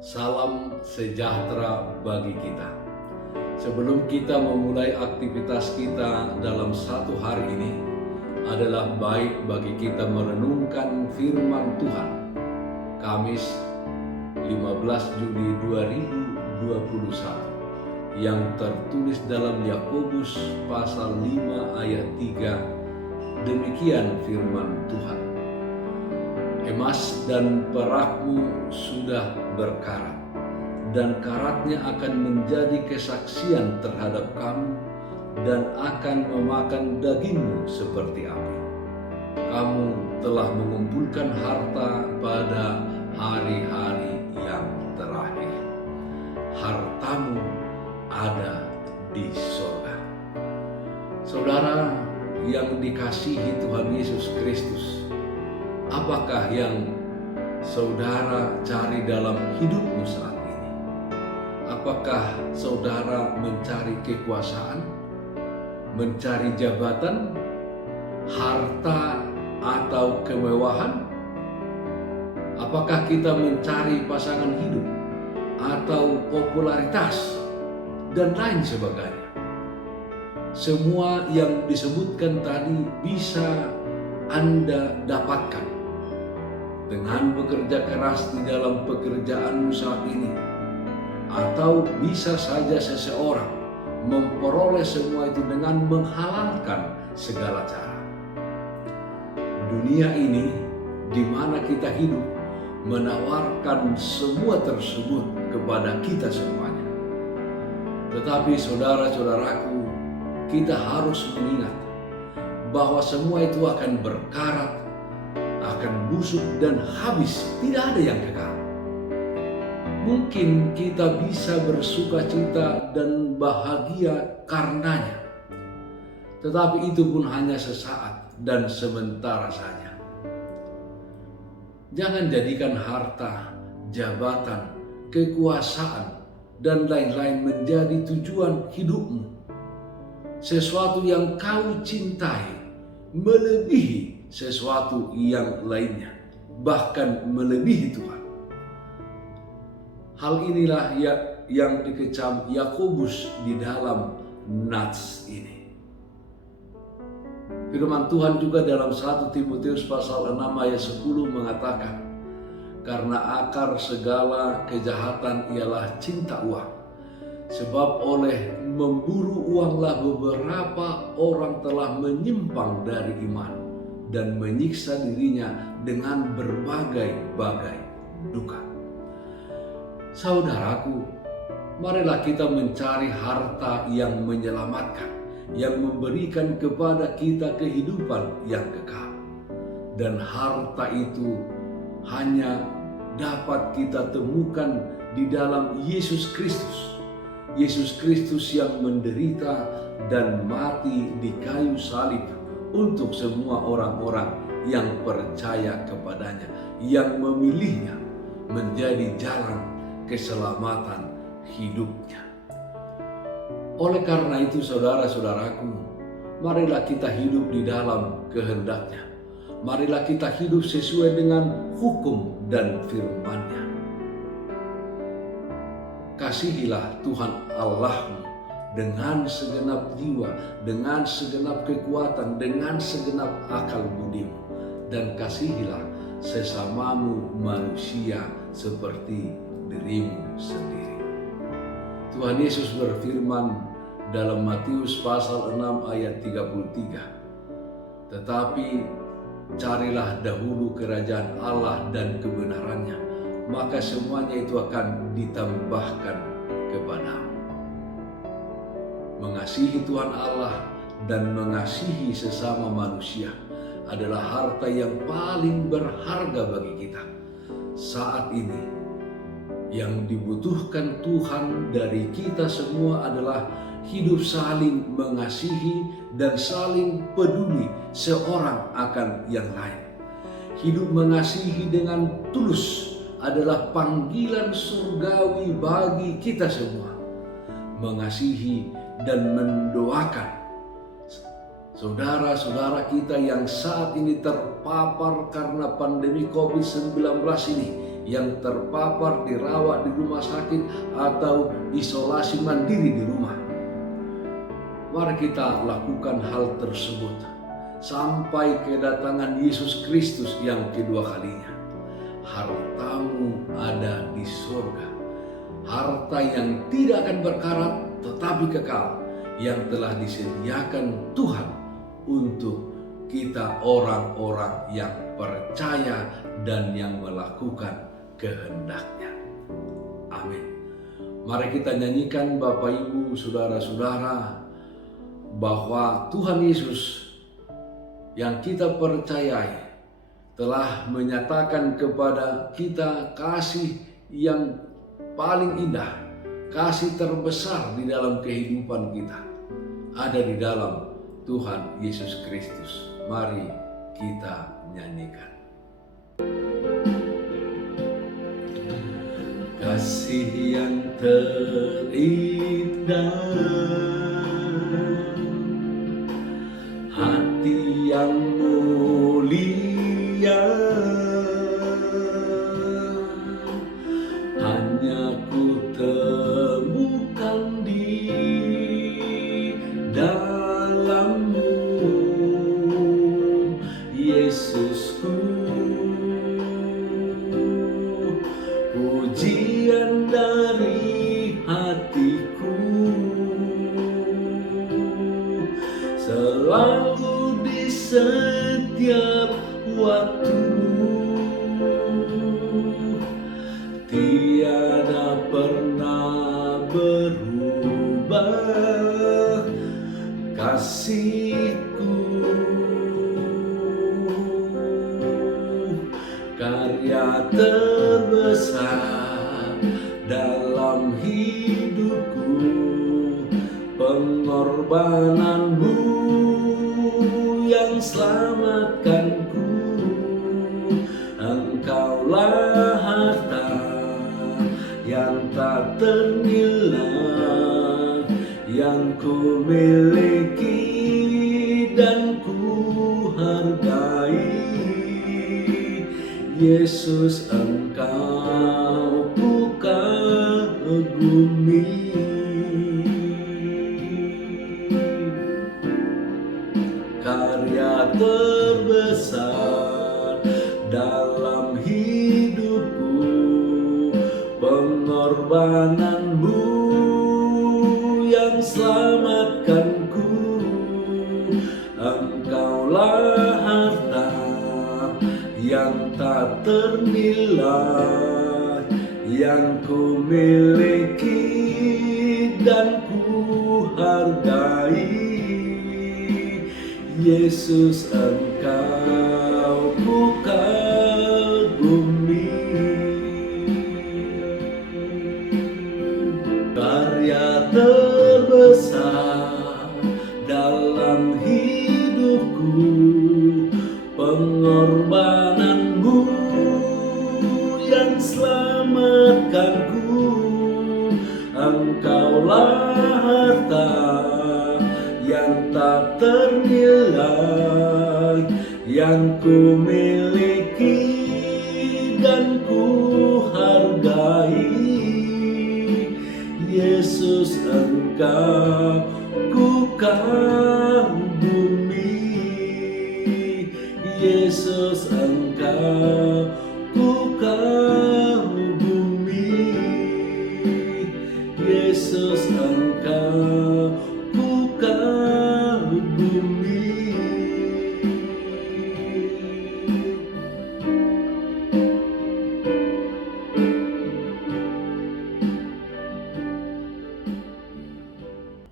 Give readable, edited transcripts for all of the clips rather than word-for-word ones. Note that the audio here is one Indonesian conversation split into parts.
Salam sejahtera bagi kita. Sebelum kita memulai aktivitas kita dalam satu hari ini, adalah baik bagi kita merenungkan firman Tuhan. Kamis 15 Juli 2021 yang tertulis dalam Yakobus pasal 5 ayat 3. Demikian firman Tuhan. Emas dan perakmu sudah berkarat, dan karatnya akan menjadi kesaksian terhadap kamu dan akan memakan dagingmu seperti api. Kamu telah mengumpulkan harta pada hari-hari yang terakhir. Hartamu ada di surga. Saudara yang dikasihi Tuhan Yesus Kristus, apakah yang saudara cari dalam hidupmu saat ini? Apakah saudara mencari kekuasaan, mencari jabatan, harta, atau kemewahan? Apakah kita mencari pasangan hidup atau popularitas dan lain sebagainya? Semua yang disebutkan tadi bisa Anda dapatkan dengan bekerja keras di dalam pekerjaanmu saat ini, atau bisa saja seseorang memperoleh semua itu dengan menghalalkan segala cara. Dunia ini di mana kita hidup menawarkan semua tersebut kepada kita semuanya. Tetapi saudara-saudaraku, kita harus mengingat bahwa semua itu akan berkarat, akan busuk dan habis, tidak ada yang kekal. Mungkin kita bisa bersuka cita dan bahagia karenanya, tetapi itu pun hanya sesaat dan sementara saja. Jangan jadikan harta, jabatan, kekuasaan, dan lain-lain menjadi tujuan hidupmu. Sesuatu yang kau cintai melebihi sesuatu yang lainnya, bahkan melebihi Tuhan. Hal inilah yang dikecam Yakobus di dalam nats ini. Firman Tuhan juga dalam 1 Timotius pasal 6 ayat 10 mengatakan, karena akar segala kejahatan ialah cinta uang. Sebab oleh memburu uanglah beberapa orang telah menyimpang dari iman dan menyiksa dirinya dengan berbagai-bagai duka. Saudaraku, marilah kita mencari harta yang menyelamatkan, yang memberikan kepada kita kehidupan yang kekal. Dan harta itu hanya dapat kita temukan di dalam Yesus Kristus. Yesus Kristus yang menderita dan mati di kayu salib untuk semua orang-orang yang percaya kepadanya, yang memilihnya menjadi jalan keselamatan hidupnya. Oleh karena itu saudara-saudaraku, marilah kita hidup di dalam kehendaknya. Marilah kita hidup sesuai dengan hukum dan firman-Nya. Kasihilah Tuhan Allahmu dengan segenap jiwa, dengan segenap kekuatan, dengan segenap akal budimu. Dan kasihilah sesamamu manusia seperti dirimu sendiri. Tuhan Yesus berfirman dalam Matius pasal 6 ayat 33. Tetapi carilah dahulu kerajaan Allah dan kebenarannya, maka semuanya itu akan ditambahkan kepadamu. Mengasihi Tuhan Allah dan mengasihi sesama manusia adalah harta yang paling berharga bagi kita. Saat ini yang dibutuhkan Tuhan dari kita semua adalah hidup saling mengasihi dan saling peduli seorang akan yang lain. Hidup mengasihi dengan tulus adalah panggilan surgawi bagi kita semua. Mengasihi dan mendoakan saudara-saudara kita yang saat ini terpapar karena pandemi COVID-19 ini, yang terpapar dirawat di rumah sakit atau isolasi mandiri di rumah. Mari kita lakukan hal tersebut sampai kedatangan Yesus Kristus yang kedua kalinya. Hartamu ada di surga, harta yang tidak akan berkarat tetapi kekal, yang telah disediakan Tuhan untuk kita orang-orang yang percaya dan yang melakukan kehendak-Nya. Amin. Mari kita nyanyikan Bapak Ibu Saudara-saudara bahwa Tuhan Yesus yang kita percayai telah menyatakan kepada kita kasih yang paling indah, kasih terbesar di dalam kehidupan kita ada di dalam Tuhan Yesus Kristus. Mari kita nyanyikan. Kasih yang terindah, hati yang mulia, hanya ku temukan di dalam-Mu, Yesusku. Pujian dari hatiku selalu di setiap waktu, tiada pernah berubah kasih-Ku. Karya terbesar dalam hidupku, pengorbanan-Mu yang selamatkanku. Engkaulah harta yang tak ternilai, yang ku miliki dan ku hargai. Yesus, Engkau ku kagumi. Karya terbesar dalam hidupku, pengorbanan-Mu yang selamatkanku. Engkaulah harta yang tak ternilai, yang ku miliki dan ku hargai. Yesus, Engkau ku kagumi. Karya terbesar dalam hidupku, pengorbanan-Mu yang selamatkanku. Engkaulah harta yang tak ternilai, yang ku miliki dan ku hargai. Yesus, Engkau ku kagumi. Yesus, Engkau ku kagumi. Yesus, Engkau ku kagumi.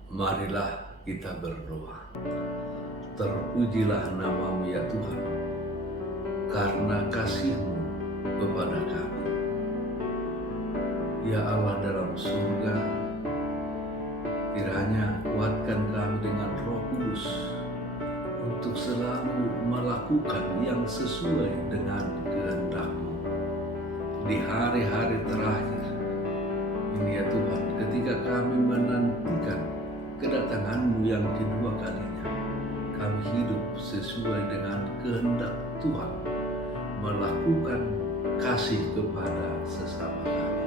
Marilah kita berdoa. Terpujilah nama-Mu ya Tuhan, karena kasih-Mu kepada kami. Ya Allah dalam surga, kiranya kuatkan kami dengan Roh Kudus untuk selalu melakukan yang sesuai dengan kehendak-Mu di hari-hari terakhir ini ya Tuhan, ketika kami menantikan kedatangan-Mu yang kedua kalinya. Kami hidup sesuai dengan kehendak Tuhan, melakukan kasih kepada sesama kami.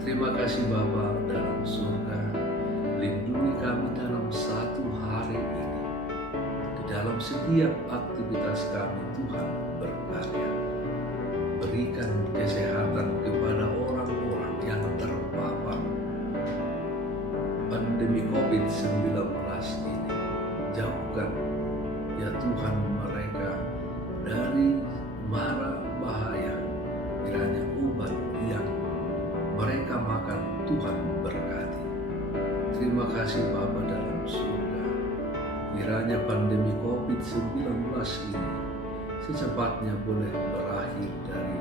Terima kasih Bapa dalam surga, lindungi kami dalam satu hari ini. Di dalam setiap aktivitas kami Tuhan berkarya. Berikan kesehatan kepada orang-orang yang terpapar pandemi COVID-19 ini. Jauhkan ya Tuhan mereka dari mara bahaya. Kiranya obat yang mereka makan Tuhan berkati. Terima kasih Bapa dalam surga. Kiranya pandemi COVID-19 ini secepatnya boleh berakhir dari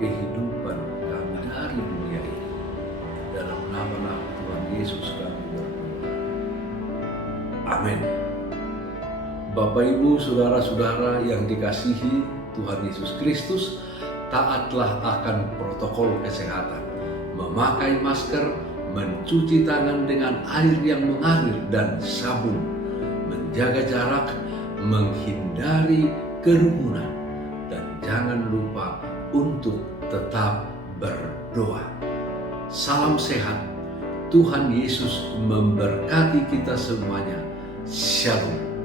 kehidupan kami dari dunia ini. Dalam nama Tuhan Yesus kami berdoa. Amin. Bapak Ibu, saudara-saudara yang dikasihi Tuhan Yesus Kristus, taatlah akan protokol kesehatan. Memakai masker, mencuci tangan dengan air yang mengalir dan sabun, menjaga jarak, menghindari kerumunan, dan jangan lupa untuk tetap berdoa. Salam sehat, Tuhan Yesus memberkati kita semuanya. Shalom.